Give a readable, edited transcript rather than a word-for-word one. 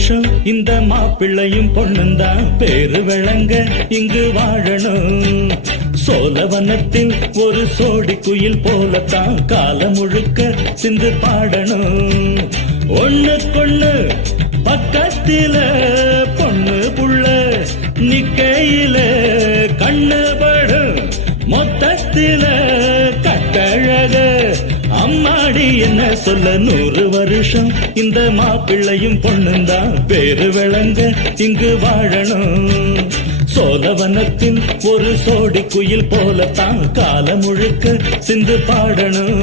வருஷம் இந்த மாப்பிள்ளையும் பொண்ணுந்தான் பேரு விளங்க இங்கு வாழணும். சோழவனத்தில் ஒரு சோடி குயில் போலத்தான் காலம் முழுக்க சிந்து பாடணும். ஒண்ணுக்கொண்ணு பக்கத்தில பொண்ணு புள்ள நிக்கையில கண்ணு படும் மொத்தத்தில கட்டழக அம்மாடி என்ன சொல்ல 100 வருஷம் இந்த மாப்பிள்ளையும் பொண்ணுந்தான் பேரு விளங்க இங்கு வாழணும். சோழவனத்தில் ஒரு சோடி குயில் போலத்தான் காலம் முழுக்க சிந்து பாடணும்.